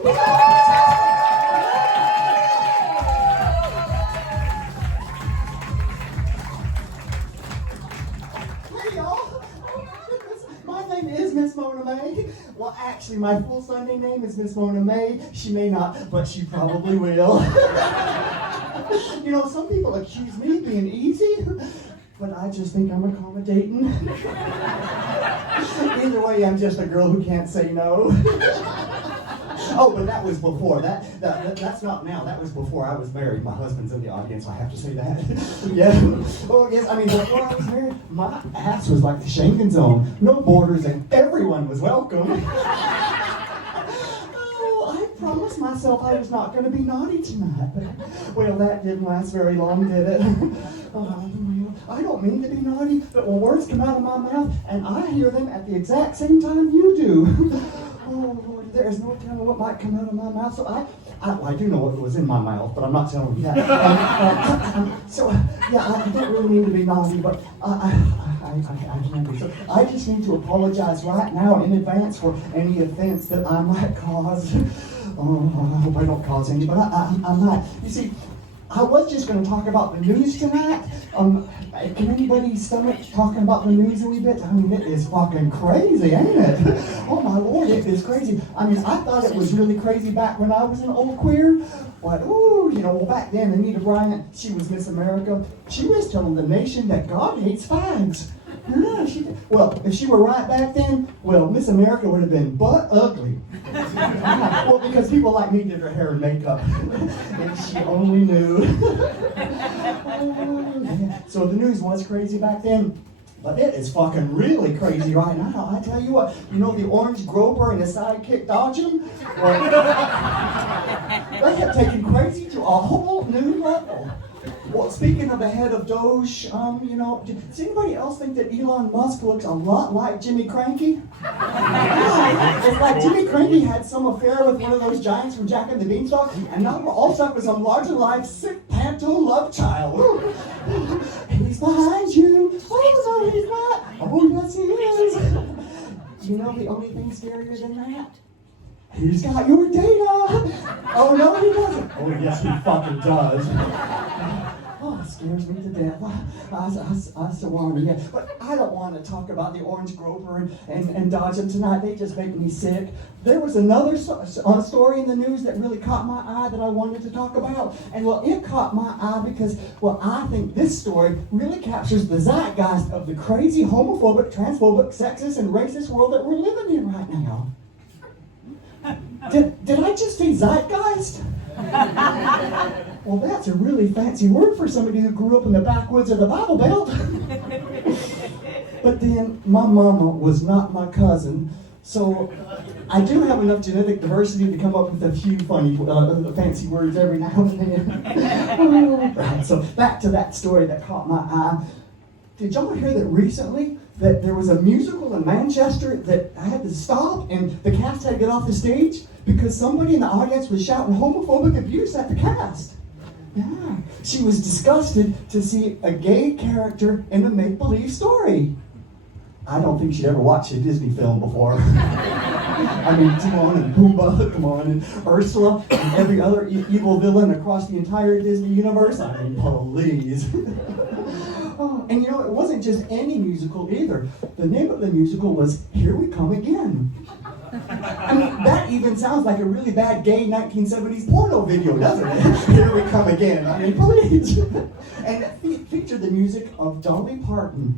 Hey y'all! Oh my goodness, my name is Miss Mona May. Well, actually, my full Sunday name is Miss Mona May. She may not, but she probably will. You know, some people accuse me of being easy, but I just think I'm accommodating. Either way, I'm just a girl who can't say no. Oh, but that was before. That's not now. That was before I was married. My husband's in the audience, so I have to say that. Yeah. Oh, yes. I mean, before I was married, my ass was like the Schengen zone. No borders, and everyone was welcome. Oh, I promised myself I was not going to be naughty tonight. But, well, that didn't last very long, did it? I don't mean to be naughty, but when words come out of my mouth, and I hear them at the exact same time you do. Oh, Lord, there is no telling what might come out of my mouth. So I do know what was in my mouth, but I'm not telling you that. I don't really mean to be naughty, but I can be. So I just need to apologize right now in advance for any offense that I might cause. Oh, I hope I don't cause any, but I might. You see, I was just going to talk about the news tonight. Can anybody stomach talking about the news a wee bit? I mean, it is fucking crazy, ain't it? Oh my Lord, it is crazy. I mean, I thought it was really crazy back when I was an old queer. But, ooh, you know, well, back then, Anita Bryant, she was Miss America. She was telling the nation that God hates fags. Yeah, she did. Well, if she were right back then, well, Miss America would have been butt ugly. Well, because people like me did her hair and makeup. And she only knew. So the news was crazy back then. But it is fucking really crazy right now. I tell you what, you know the orange groper and his sidekick dodging? Well, they have taken crazy to a whole new level. Well, speaking of the head of Doge, you know, does anybody else think that Elon Musk looks a lot like Jimmy Cranky? Yeah, it's like Jimmy Cranky had some affair with one of those giants from Jack and the Beanstalk, and now we're all stuck with some larger-than-life, sick panto love child. He's behind you. Oh, no, he's not. Oh, yes, he is. You know the only thing scarier than that? He's got your data. Oh, no, he doesn't. Oh, yes, he fucking does. Oh, it scares me to death. I still want to, yeah. But I don't want to talk about the orange groper and dodge them tonight. They just make me sick. There was another story in the news that really caught my eye that I wanted to talk about. And, well, it caught my eye because, well, I think this story really captures the zeitgeist of the crazy, homophobic, transphobic, sexist, and racist world that we're living in right now. Did I just say zeitgeist? Well, that's a really fancy word for somebody who grew up in the backwoods of the Bible Belt. But then, my mama was not my cousin, so I do have enough genetic diversity to come up with a few funny, fancy words every now and then. Right, so back to that story that caught my eye. Did y'all hear that recently that there was a musical in Manchester that had to stop and the cast had to get off the stage because somebody in the audience was shouting homophobic abuse at the cast? Yeah. She was disgusted to see a gay character in a make-believe story. I don't think she'd ever watched a Disney film before. I mean, Timon and Pumbaa, come on, and Ursula, and every other evil villain across the entire Disney universe. I mean, please. Oh, and you know, it wasn't just any musical either. The name of the musical was Here We Come Again. I mean, that even sounds like a really bad gay 1970s porno video, doesn't it? Here we come again. I mean, please. And it featured the music of Dolly Parton,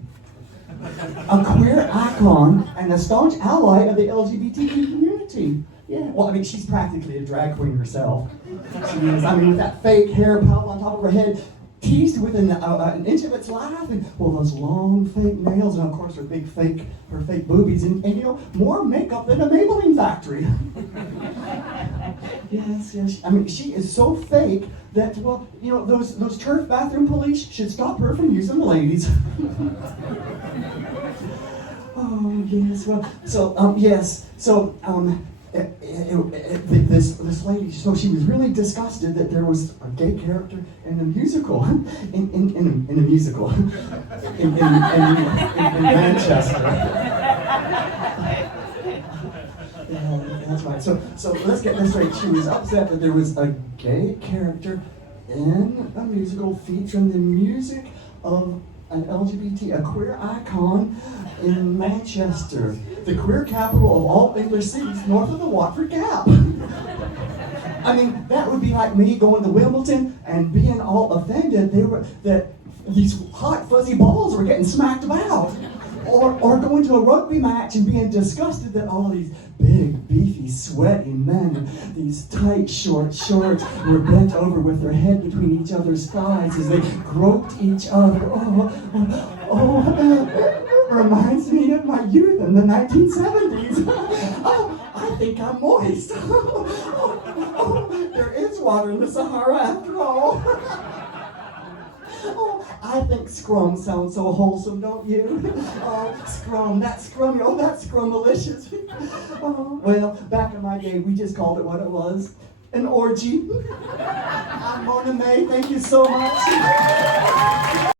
a queer icon and a staunch ally of the LGBTQ community. Yeah, well, I mean, she's practically a drag queen herself. She is, I mean, with that fake hair piled on top of her head, teased with an inch of its life, and well, those long fake nails, and of course her fake boobies, and you know, more makeup than a Maybelline factory. Yes. I mean, she is so fake that, well, you know, those turf bathroom police should stop her from using the ladies. Oh yes, well, so yes, so this lady, so she was really disgusted that there was a gay character in a musical, in a musical, in Manchester. That's right. So let's get this straight. She was upset that there was a gay character in a musical featuring the music of an LGBT, a queer icon in Manchester, the queer capital of all English cities north of the Watford Gap. I mean, that would be like me going to Wimbledon and being all offended that these hot fuzzy balls were getting smacked about. Or going to a rugby match and being disgusted that all these big, beefy, sweaty men in these tight, short shorts were bent over with their head between each other's thighs as they groped each other. It reminds me of my youth in the 1970s. I think I'm moist. There is water in the Sahara after all. I think scrum sounds so wholesome, don't you? Scrum, that's scrummy, that's scrumalicious. Well, back in my day, we just called it what it was, an orgy. I'm Mona May, thank you so much.